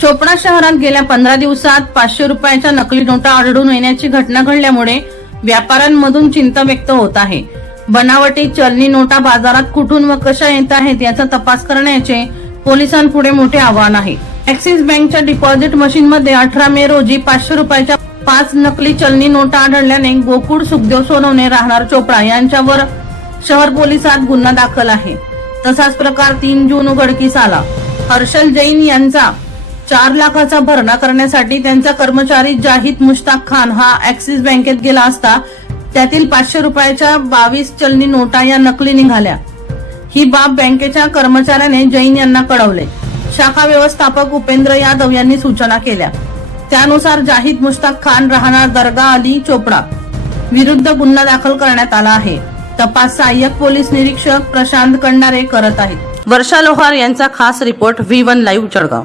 चोपडा शहरात गेल्या पंधरा दिवसात पाचशे रुपयाच्या नकली नोटा आढळून येण्याची घटना घडल्यामुळे व्यापाऱ्यांमधून चिंता व्यक्त होत आहे. बनावटी चलनी नोटा बाजारात कुठून व कशा येत आहेत याचा तपास करण्याचे पोलिसांपुढे मोठे आव्हान आहे. ऍक्सिस बँकच्या डिपॉझिट मशीनमध्ये अठरा मे रोजी पाचशे रुपयाच्या पाच नकली चलनी नोटा आढळल्याने गोकुळ सुखदेव सोनवणे राहणार चोपडा यांच्यावर शहर पोलिसात गुन्हा दाखल आहे. तसाच प्रकार तीन जून उघडकीस आला. हर्षल जैन यांचा चार लाखाचा भरणा करण्यासाठी त्यांचा कर्मचारी जाहिद मुश्ताक खान हा ऍक्सिस बँकेत गेला असता त्यातील पाचशे रुपयाच्या बावीस चलनी नोटा या नकली निघाल्या. ही बाब बँकेच्या कर्मचाऱ्याने जैन यांना कळवले. शाखा व्यवस्थापक उपेंद्र यादव यांनी सूचना केल्या. त्यानुसार जाहिद मुश्ताक खान राहणार दर्गा अली चोपडा विरुद्ध गुन्हा दाखल करण्यात आला आहे. तपास सहाय्यक पोलीस निरीक्षक प्रशांत कंडारे करत आहेत. वर्षा लोहार यांचा खास report V one live Jalgaon.